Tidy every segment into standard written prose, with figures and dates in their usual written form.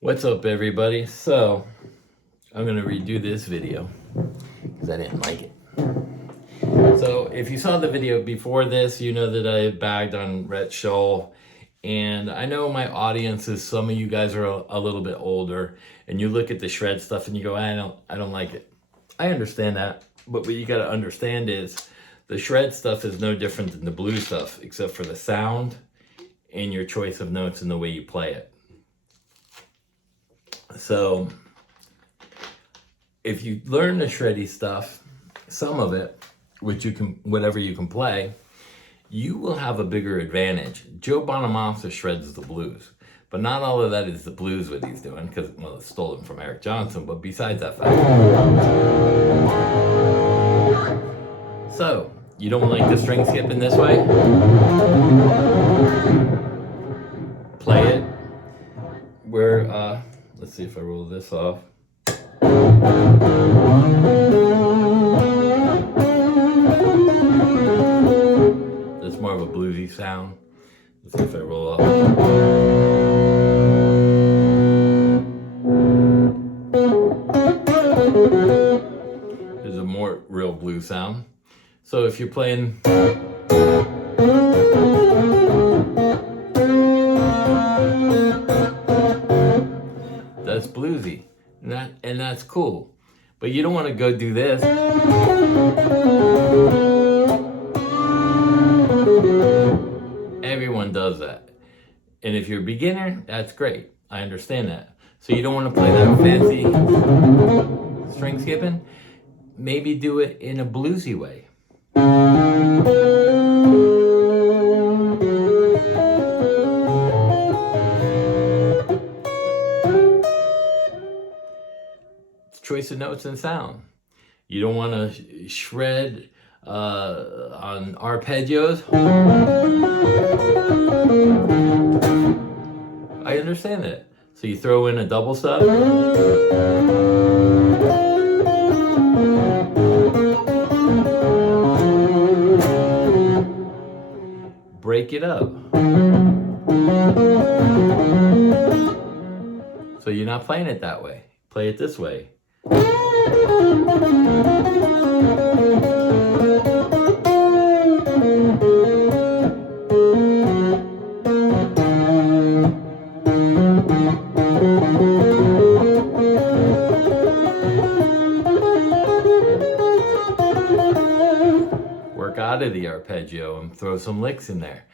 What's up, everybody? So I'm going to redo this video because I didn't like it. So if you saw the video before this, you know that I bagged on Rhett Shull. And I know my audience is, some of you guys are a little bit older, and you look at the shred stuff and you go, I don't like it. I understand that, but what you got to understand is the shred stuff is no different than the blues stuff, except for the sound and your choice of notes and the way you play it. So if you learn the shreddy stuff, some of it, which you can, whatever you can play, you will have a bigger advantage. Joe Bonamassa shreds the blues, but not all of that is the blues what he's doing, because, well, it's stolen from Eric Johnson, but besides that fact. So, you don't like the string skipping this way? Play it where, let's see if I roll this off. That's more of a bluesy sound. Let's see if I roll off. There's a more real blues sound. So if you're playing, that's bluesy, and that's cool. But you don't want to go do this. Everyone does that. And if you're a beginner, that's great. I understand that. So you don't want to play that fancy string skipping. Maybe do it in a bluesy way. It's choice of notes and sound. You don't want to shred on arpeggios. I understand that. So you throw in a double sub. Break it up. So you're not playing it that way. Play it this way. Work out of the arpeggio and throw some licks in there.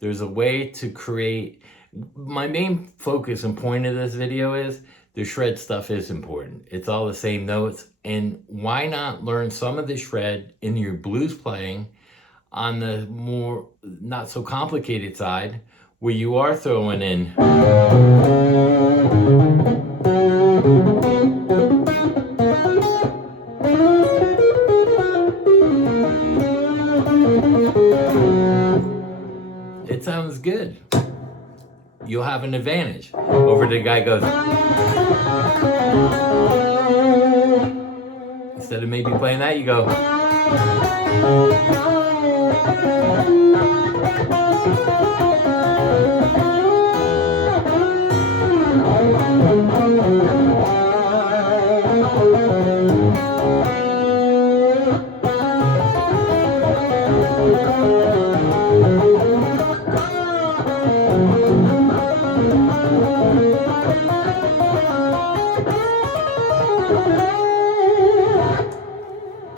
There's a way to create. My main focus and point of this video is the shred stuff is important. It's all the same notes, and why not learn some of the shred in your blues playing on the more not so complicated side, where you are throwing in it sounds good. You'll have an advantage over the guy goes. Instead of maybe playing that, you go.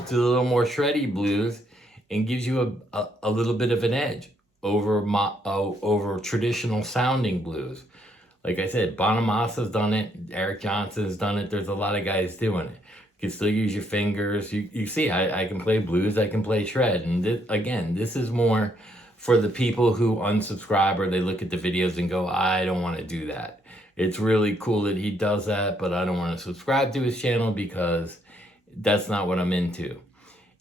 It's a little more shreddy blues and gives you a little bit of an edge over traditional sounding blues. Like I said, Bonamassa's done it, Eric Johnson's done it. There's a lot of guys doing it. You can still use your fingers. You see, I can play blues, I can play shred. And again, this is more for the people who unsubscribe or they look at the videos and go, I don't want to do that. It's really cool that he does that, but I don't want to subscribe to his channel because that's not what I'm into.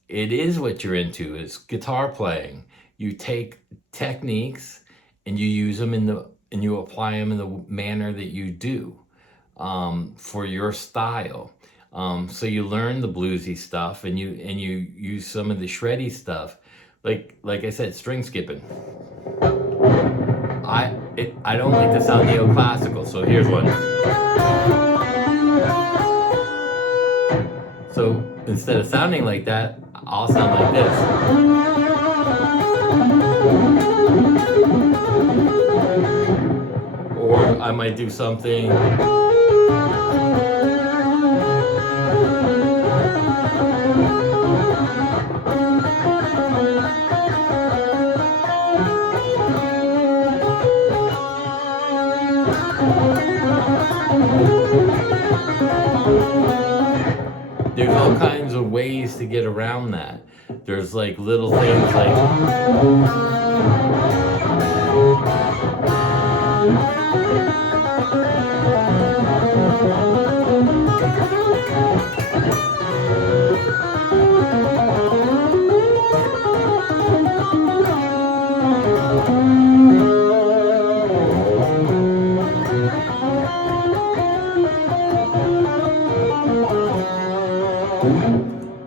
It is what you're into. It's guitar playing. You take techniques and you use them and you apply them in the manner that you do for your style. So you learn the bluesy stuff and you use some of the shreddy stuff. Like I said, string skipping. I don't like to sound neoclassical, so here's one. So instead of sounding like that, I'll sound like this. Or I might do something. There's all kinds of ways to get around that. There's like little things like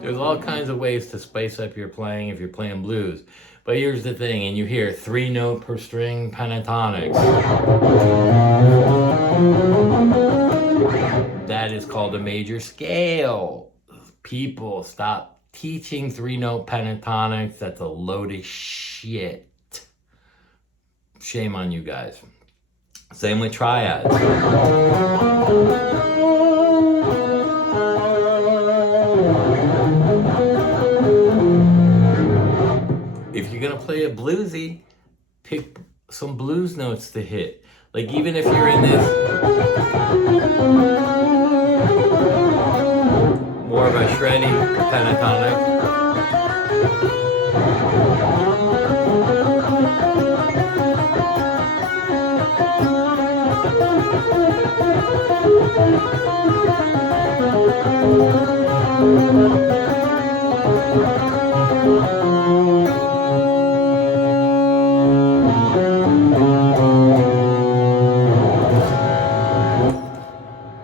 there's all kinds of ways to spice up your playing if you're playing blues. But here's the thing, and you hear 3-note per string pentatonics. That is called a major scale. People, stop teaching 3-note pentatonics. That's a load of shit. Shame on you guys. Same with triads. If you're gonna play a bluesy, pick some blues notes to hit. Like even if you're in this more of a shreddy pentatonic.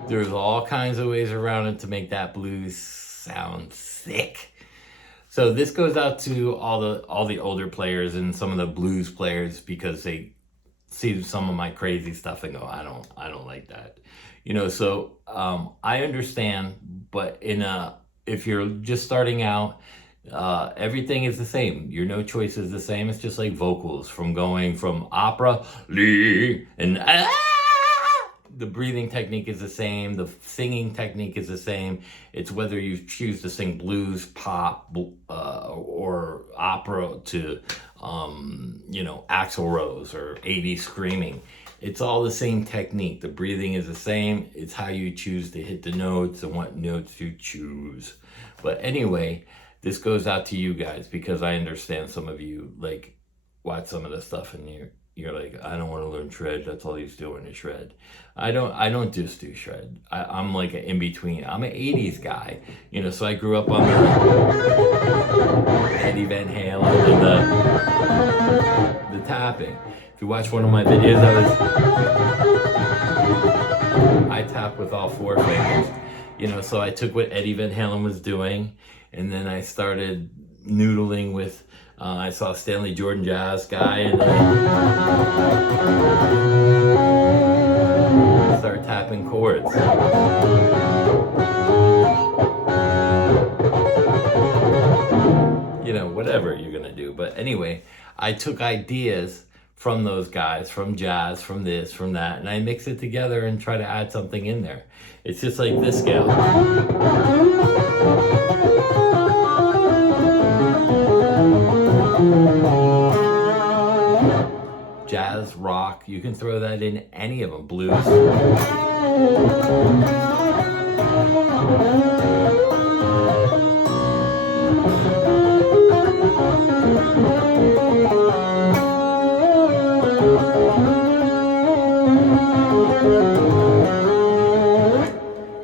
There's all kinds of ways around it to make that blues sound sick. So this goes out to all the older players and some of the blues players because they see some of my crazy stuff and go, I don't like that. You know, so I understand, but if you're just starting out, everything is the same. Your note choice is the same. It's just like vocals, from going from opera, lee, and the breathing technique is the same. The singing technique is the same. It's whether you choose to sing blues, pop, or opera to, you know, Axl Rose or 80s screaming. It's all the same technique. The breathing is the same. It's how you choose to hit the notes and what notes you choose. But anyway, this goes out to you guys because I understand some of you like watch some of the stuff and you're like, I don't want to learn shred. That's all he's doing is shred. I don't just do shred. I'm like an in-between. I'm an 80s guy, you know, so I grew up on the Eddie Van Halen and the tapping. If you watch one of my videos, I tap with all 4 fingers, you know, so I took what Eddie Van Halen was doing and then I started noodling with I saw Stanley Jordan Jazz guy and I started tapping chords. You know, whatever you're gonna do. But anyway, I took ideas from those guys, from jazz, from this, from that, and I mix it together and try to add something in there. It's just like this scale. Jazz, rock, you can throw that in any of them. Blues.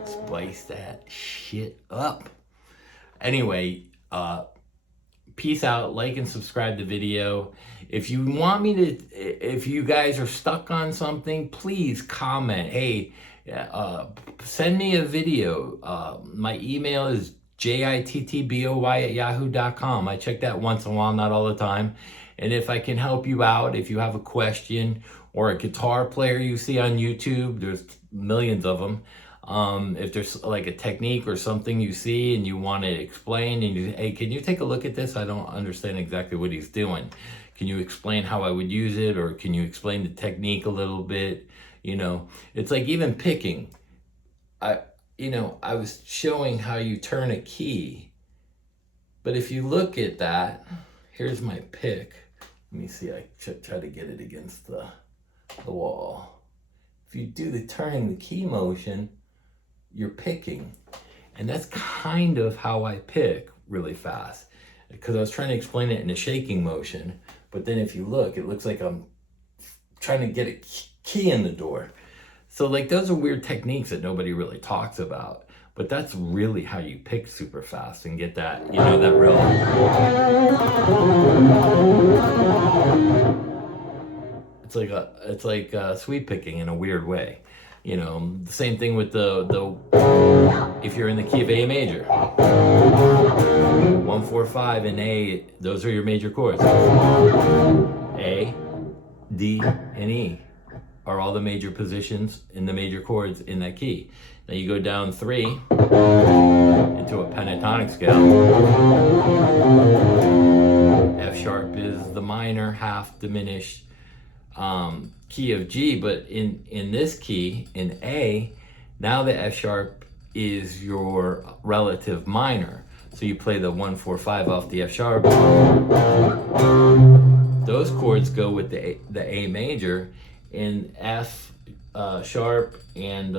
Spice that shit up. Anyway, peace out. Like and subscribe to the video. If you want me to, if you guys are stuck on something, please comment. Hey, send me a video. My email is jittboy@yahoo.com. I check that once in a while, not all the time. And if I can help you out, if you have a question or a guitar player you see on YouTube. There's millions of them. If there's like a technique or something you see and you want to explain, and you, hey, can you take a look at this? I don't understand exactly what he's doing. Can you explain how I would use it? Or can you explain the technique a little bit? You know, it's like even picking. I was showing how you turn a key, but if you look at that, here's my pick. Let me see, I try to get it against the wall. If you do the turning the key motion, you're picking. And that's kind of how I pick really fast, because I was trying to explain it in a shaking motion, but then if you look, it looks like I'm trying to get a key in the door. So like those are weird techniques that nobody really talks about, but that's really how you pick super fast and get that, you know, that real. It's like sweep picking in a weird way. You know, the same thing with the if you're in the key of A major. 1, 4, 5 and A, those are your major chords. A, D, and E are all the major positions in the major chords in that key. Now you go down 3 into a pentatonic scale. F sharp is the minor half diminished key of G, but in this key, in A, now the F sharp is your relative minor. So you play the 1, 4, 5 off the F sharp. Those chords go with the A major, and F sharp and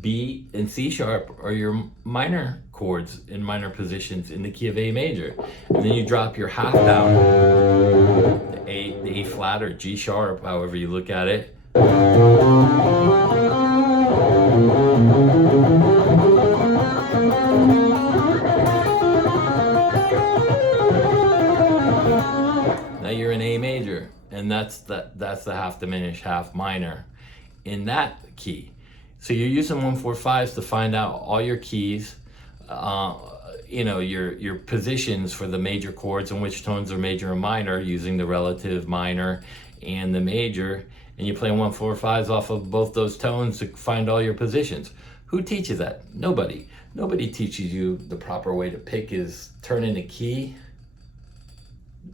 B and C sharp are your minor chords in minor positions in the key of A major. And then you drop your half down, the A flat or G sharp, however you look at it. Now you're in A major, and that's the half diminished, half minor in that key. So you're using 1, 4, 5s to find out all your keys, you know, your positions for the major chords and which tones are major and minor using the relative minor and the major, and you play 1, 4, 5s off of both those tones to find all your positions. Who teaches that? Nobody. Nobody teaches you the proper way to pick is turning a key.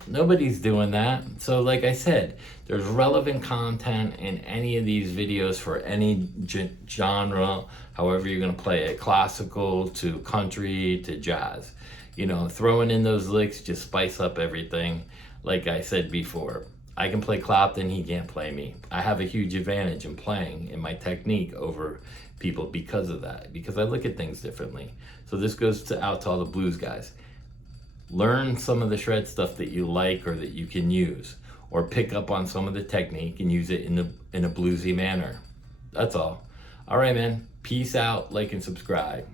Nobody's doing that. So like I said, there's relevant content in any of these videos for any genre, however you're going to play it, classical to country to jazz. You know, throwing in those licks just spice up everything. Like I said before, I can play Clapton, he can't play me. I have a huge advantage in playing in my technique over people because of that, because I look at things differently. So this goes out to all the blues guys. Learn some of the shred stuff that you like or that you can use, or pick up on some of the technique and use it in a bluesy manner. That's all. All right, man. Peace out, like and subscribe.